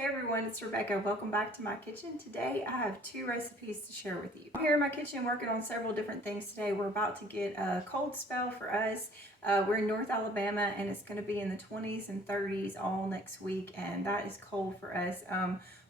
Hey everyone, it's Rebecca. Welcome back to my kitchen. Today I have two recipes to share with you. I'm here in my kitchen working on several different things today. We're about to get a cold spell for us. We're in North Alabama and it's going to be in the 20s and 30s all next week, and that is cold for us.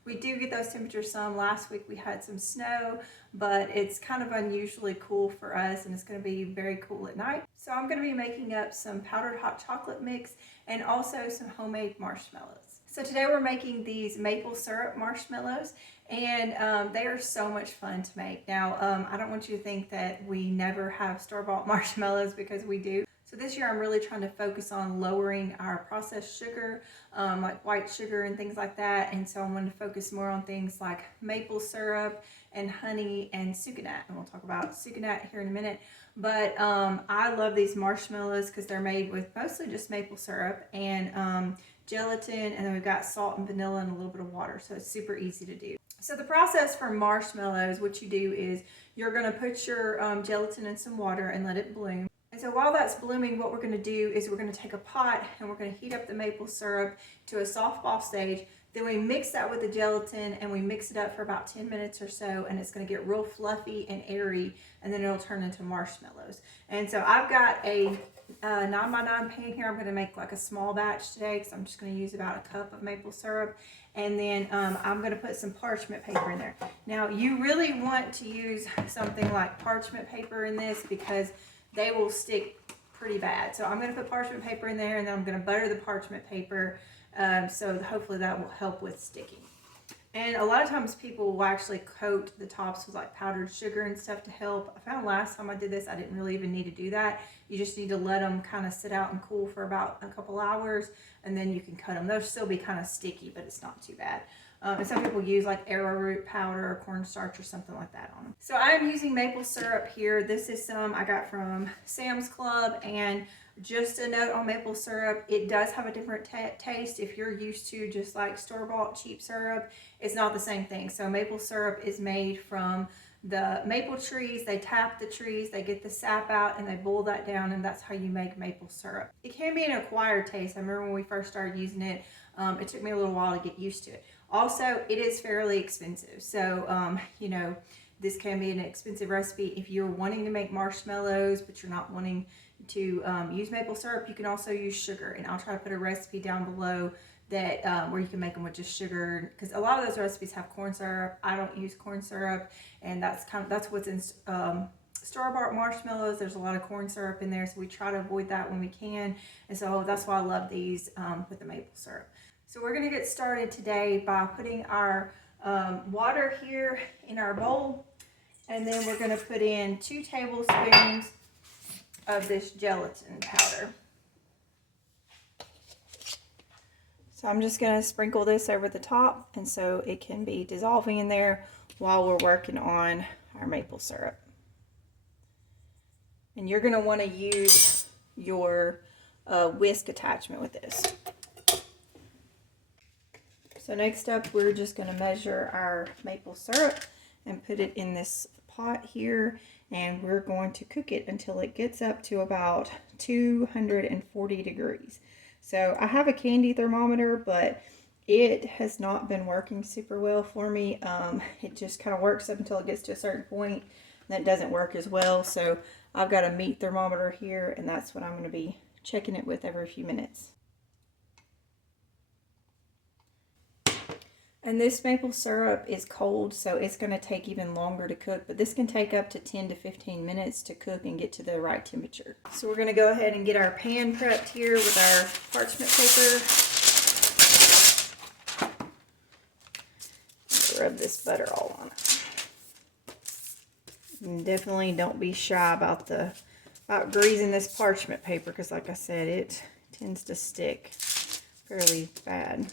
We do get those temperatures some. Last week we had some snow, but it's kind of unusually cool for us, and it's going to be very cool at night. So I'm going to be making up some powdered hot chocolate mix and also some homemade marshmallows. So today we're making these maple syrup marshmallows, and they are so much fun to make. Now, I don't want you to think that we never have store-bought marshmallows, because we do. So this year I'm really trying to focus on lowering our processed sugar, like white sugar and things like that. And so I'm going to focus more on things like maple syrup and honey and sucanat. And we'll talk about sucanat here in a minute. But I love these marshmallows because they're made with mostly just maple syrup and gelatin, and then we've got salt and vanilla and a little bit of water. So it's super easy to do. So the process for marshmallows, what you do is you're going to put your gelatin in some water and let it bloom. And so while that's blooming, what we're going to do is we're going to take a pot and we're going to heat up the maple syrup to a soft ball stage. Then we mix that with the gelatin and we mix it up for about 10 minutes or so, and it's going to get real fluffy and airy, and then it'll turn into marshmallows. And so I've got a 9x9 pan here. I'm going to make like a small batch today because I'm just going to use about a cup of maple syrup. And then I'm going to put some parchment paper in there. Now, you really want to use something like parchment paper in this because they will stick pretty bad. So I'm going to put parchment paper in there, and then I'm going to butter the parchment paper, so hopefully that will help with sticking. And a lot of times people will actually coat the tops with like powdered sugar and stuff to help. I found last time I did this, I didn't really even need to do that. You just need to let them kind of sit out and cool for about a couple hours, and then you can cut them. They'll still be kind of sticky, but it's not too bad. And some people use like arrowroot powder or cornstarch or something like that on them. So I am using maple syrup here. This is some I got from Sam's Club, and just a note on maple syrup, it does have a different taste. If you're used to just like store-bought cheap syrup, it's not the same thing. So maple syrup is made from the maple trees. They tap the trees, they get the sap out, and they boil that down, and that's how you make maple syrup. It can be an acquired taste. I remember when we first started using it, it took me a little while to get used to it. Also, it is fairly expensive. So, you know, this can be an expensive recipe. If you're wanting to make marshmallows, but you're not wanting to use maple syrup, you can also use sugar. And I'll try to put a recipe down below that where you can make them with just sugar, because a lot of those recipes have corn syrup. I don't use corn syrup, and that's what's in store-bought marshmallows. There's a lot of corn syrup in there, so we try to avoid that when we can. And so that's why I love these with the maple syrup. So we're going to get started today by putting our water here in our bowl, and then we're going to put in 2 tablespoons of this gelatin powder. So I'm just going to sprinkle this over the top, and so it can be dissolving in there while we're working on our maple syrup. And you're going to want to use your whisk attachment with this. So next up, we're just going to measure our maple syrup and put it in this pot here, and we're going to cook it until it gets up to about 240 degrees. So I have a candy thermometer, but it has not been working super well for me. It just kind of works up until it gets to a certain point, and that doesn't work as well. So I've got a meat thermometer here, and that's what I'm going to be checking it with every few minutes. And this maple syrup is cold, so it's going to take even longer to cook, but this can take up to 10 to 15 minutes to cook and get to the right temperature. So we're going to go ahead and get our pan prepped here with our parchment paper. Rub this butter all on it. And definitely don't be shy about greasing this parchment paper, because like I said, it tends to stick fairly bad.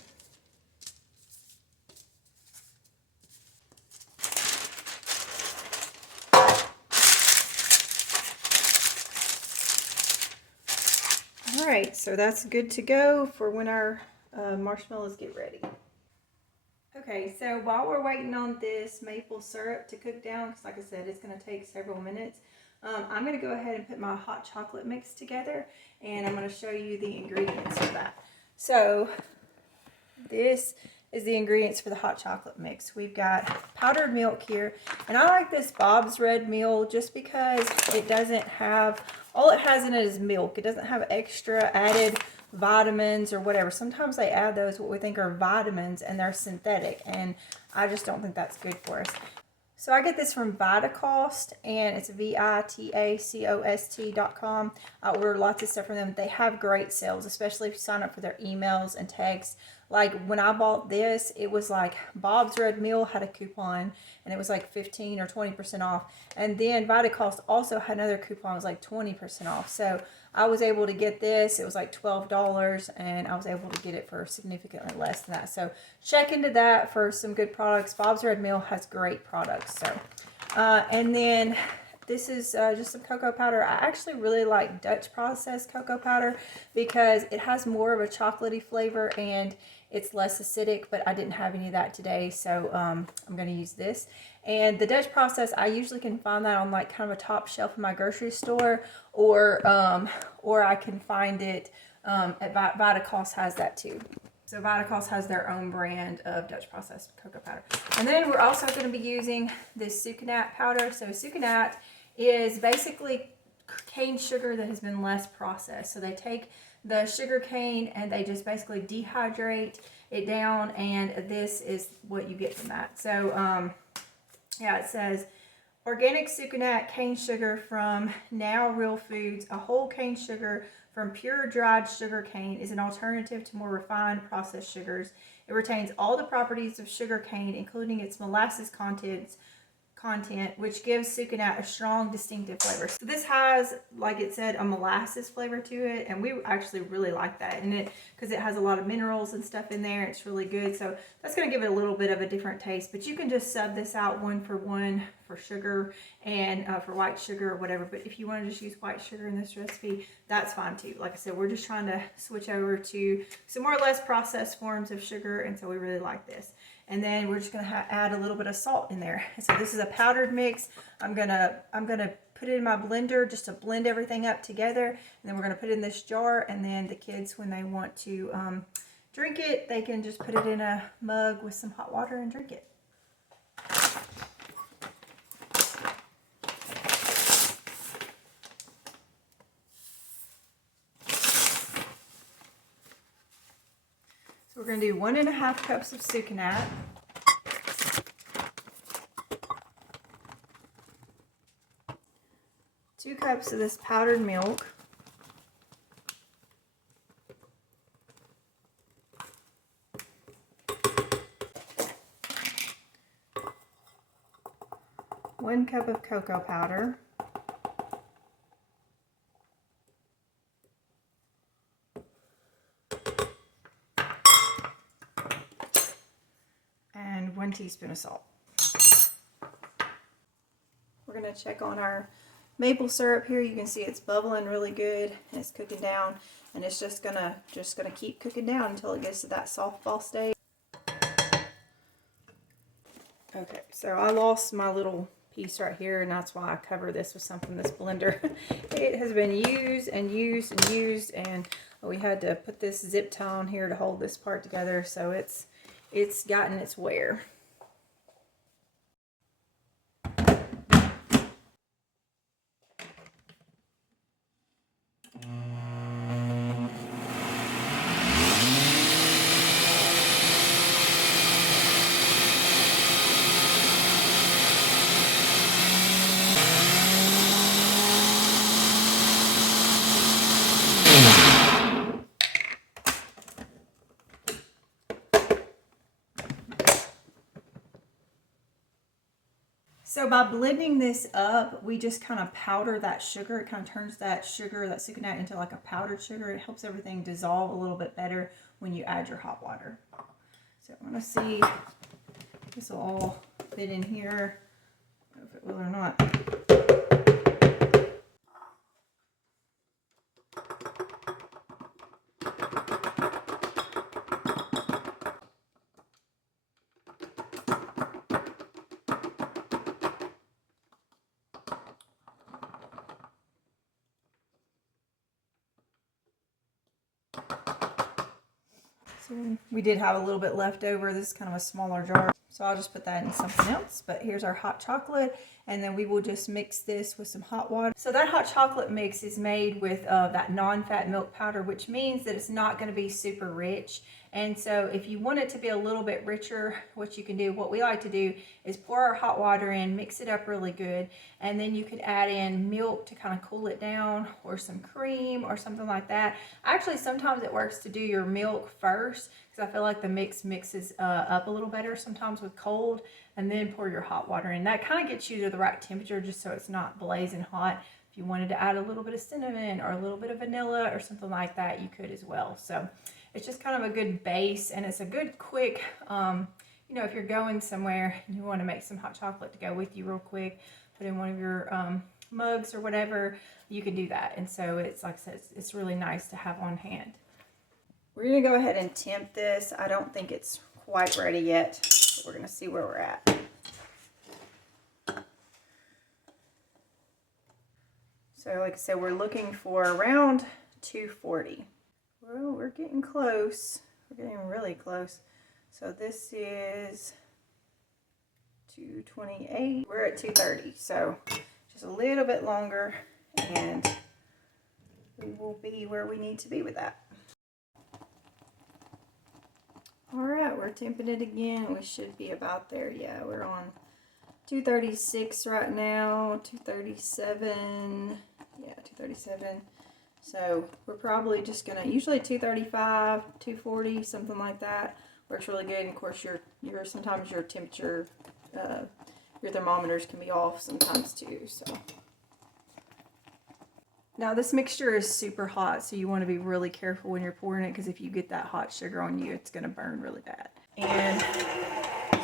Alright, so that's good to go for when our marshmallows get ready. Okay, so while we're waiting on this maple syrup to cook down, because like I said, it's going to take several minutes, I'm going to go ahead and put my hot chocolate mix together, and I'm going to show you the ingredients for that. So this is the ingredients for the hot chocolate mix. We've got powdered milk here, and I like this Bob's Red meal just because it doesn't have, all it has in it is milk. It doesn't have extra added vitamins or whatever. Sometimes they add those what we think are vitamins and they're synthetic, and I just don't think that's good for us. So I get this from Vitacost, and it's VITACOST.com. I order lots of stuff from them. They have great sales, especially if you sign up for their emails and texts. Like when I bought this, it was like Bob's Red Meal had a coupon, and it was like 15 or 20% off. And then Vitacost also had another coupon, it was like 20% off. So I was able to get this. It was like $12, and I was able to get it for significantly less than that. So check into that for some good products. Bob's Red Meal has great products. So, and then this is just some cocoa powder. I actually really like Dutch processed cocoa powder because it has more of a chocolatey flavor and it's less acidic, but I didn't have any of that today, so I'm going to use this. And the Dutch process, I usually can find that on like kind of a top shelf in my grocery store, or I can find it at Vitacost has that too. So Vitacost has their own brand of Dutch processed cocoa powder. And then we're also going to be using this sucanat powder. So sucanat is basically cane sugar that has been less processed. So they take the sugar cane and they just basically dehydrate it down, and this is what you get from that. So yeah, it says organic sucanat cane sugar from Now Real Foods. A whole cane sugar from pure dried sugar cane is an alternative to more refined processed sugars. It retains all the properties of sugar cane, including its molasses content, which gives sucanat a strong, distinctive flavor. So this has, like it said, a molasses flavor to it, and we actually really like that in it because it has a lot of minerals and stuff in there. It's really good. So that's going to give it a little bit of a different taste, but you can just sub this out 1-for-1 for sugar and for white sugar or whatever. But if you want to just use white sugar in this recipe, that's fine too. Like I said, we're just trying to switch over to some more or less processed forms of sugar, and so we really like this. And then we're just going to add a little bit of salt in there. And so this is a powdered mix. I'm gonna put it in my blender just to blend everything up together. And then we're going to put it in this jar. And then the kids, when they want to drink it, they can just put it in a mug with some hot water and drink it. We're going to do 1.5 cups of sucanat. 2 cups of this powdered milk. One cup of cocoa powder. And 1 teaspoon of salt. We're going to check on our maple syrup here. You can see it's bubbling really good and it's cooking down, and it's just gonna keep cooking down until it gets to that soft ball stage. Okay, so I lost my little piece right here, and that's why I cover this with some from this blender. It has been used and used and used, and we had to put this zip tie on here to hold this part together, so it's gotten its wear. So by blending this up, we just kind of powder that sugar. It kind of turns that sugar, that sucanat, into like a powdered sugar. It helps everything dissolve a little bit better when you add your hot water. So I'm going to see if this will all fit in here. I don't know if it will or not. So we did have a little bit left over. This is kind of a smaller jar, so I'll just put that in something else. But here's our hot chocolate, and then we will just mix this with some hot water. So that hot chocolate mix is made with that non-fat milk powder, which means that it's not going to be super rich. And so if you want it to be a little bit richer, what you can do, what we like to do is pour our hot water in, mix it up really good, and then you could add in milk to kind of cool it down, or some cream or something like that. Actually, sometimes it works to do your milk first, because I feel like the mix mixes up a little better sometimes with cold, and then pour your hot water in. That kind of gets you to the right temperature, just so it's not blazing hot. If you wanted to add a little bit of cinnamon or a little bit of vanilla or something like that, you could as well. So it's just kind of a good base, and it's a good quick, you know, if you're going somewhere and you want to make some hot chocolate to go with you real quick, put in one of your mugs or whatever, you can do that. And so it's, like I said, it's really nice to have on hand. We're going to go ahead and temp this. I don't think it's quite ready yet, but we're going to see where we're at. So like I said, we're looking for around 240. Well, we're getting close. We're getting really close. So this is 228. We're at 230. So just a little bit longer, and we will be where we need to be with that. All right, we're temping it again. We should be about there. Yeah, we're on 236 right now. 237. Yeah, 237. So we're probably just gonna, usually 235, 240, something like that. Works really good. And of course, your sometimes your temperature, your thermometers can be off sometimes too. So now this mixture is super hot, so you want to be really careful when you're pouring it, because if you get that hot sugar on you, it's gonna burn really bad. And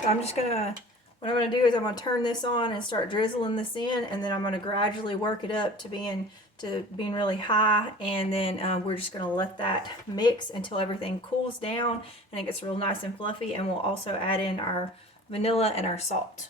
so I'm just gonna, what I'm gonna do is I'm gonna turn this on and start drizzling this in, and then I'm gonna gradually work it up to being really high, and then we're just going to let that mix until everything cools down and it gets real nice and fluffy, and we'll also add in our vanilla and our salt.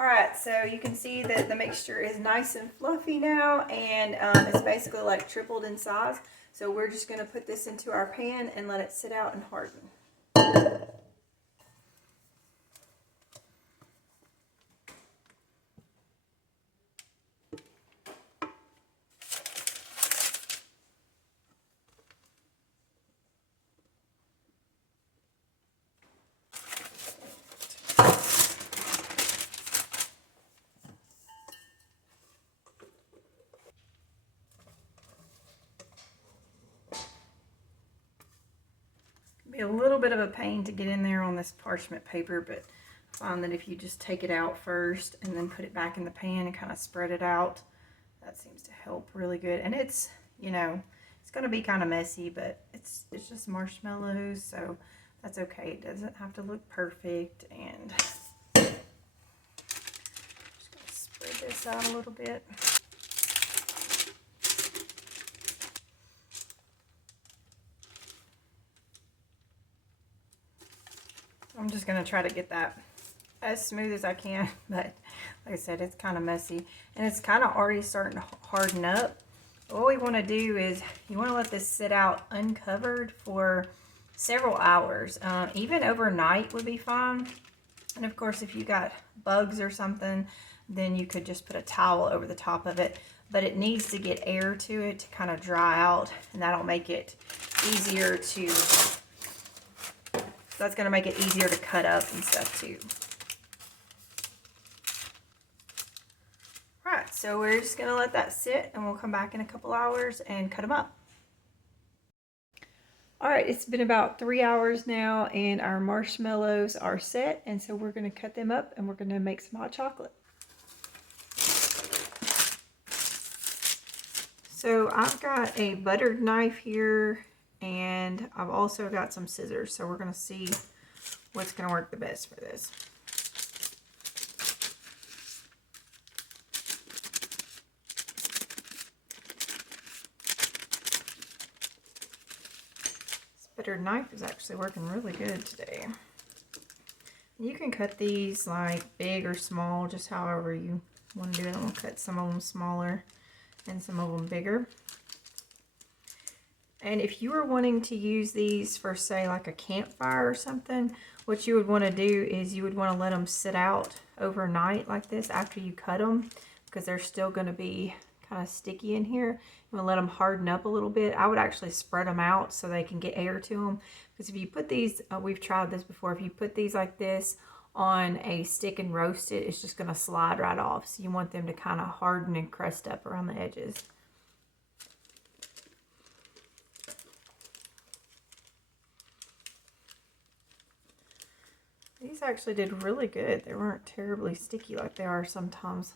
Alright, so you can see that the mixture is nice and fluffy now, and it's basically like tripled in size. So we're just going to put this into our pan and let it sit out and harden. Be a little bit of a pain to get in there on this parchment paper, but I find that if you just take it out first and then put it back in the pan and kind of spread it out, that seems to help really good. And it's, you know, it's going to be kind of messy, but it's just marshmallows, so that's okay. It doesn't have to look perfect. And just going to spread this out a little bit. I'm just going to try to get that as smooth as I can, but like I said, it's kind of messy and it's kind of already starting to harden up. What we want to do is you want to let this sit out uncovered for several hours. Even overnight would be fine. And of course, if you got bugs or something, then you could just put a towel over the top of it. But it needs to get air to it to kind of dry out, and that'll make it easier to, that's going to make it easier to cut up and stuff too. Right, so we're just going to let that sit, and we'll come back in a couple hours and cut them up. All right, it's been about 3 hours now, and our marshmallows are set, and so we're going to cut them up and we're going to make some hot chocolate. So I've got a buttered knife here, and I've also got some scissors, so we're going to see what's going to work the best for this. This buttered knife is actually working really good today. You can cut these like big or small, just however you want to do it. I'm going to cut some of them smaller and some of them bigger. And if you were wanting to use these for, say, like a campfire or something, what you would want to do is you would want to let them sit out overnight like this after you cut them, because they're still going to be kind of sticky in here. You want to let them harden up a little bit. I would actually spread them out so they can get air to them, because if you put these, we've tried this before, if you put these like this on a stick and roast it, it's just going to slide right off. So you want them to kind of harden and crust up around the edges. These actually did really good. They weren't terribly sticky like they are sometimes.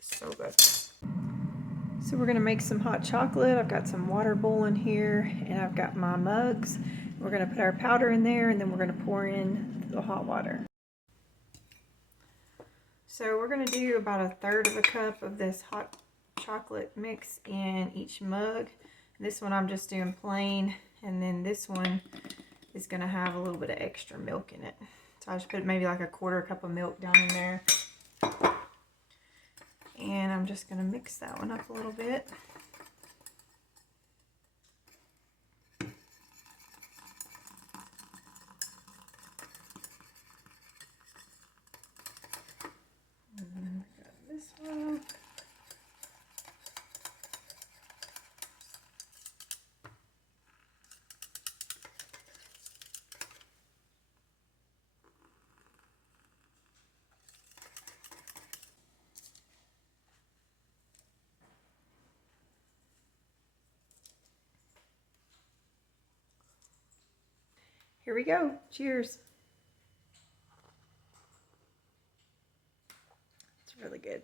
So good. So we're going to make some hot chocolate. I've got some water boiling here, and I've got my mugs. We're going to put our powder in there, and then we're going to pour in the hot water. So we're going to do about 1/3 of a cup of this hot chocolate mix in each mug. This one I'm just doing plain, and then this one is going to have a little bit of extra milk in it. So I just put maybe like 1/4 cup of milk down in there. And I'm just going to mix that one up a little bit. And then we got this one. Here we go. Cheers. It's really good.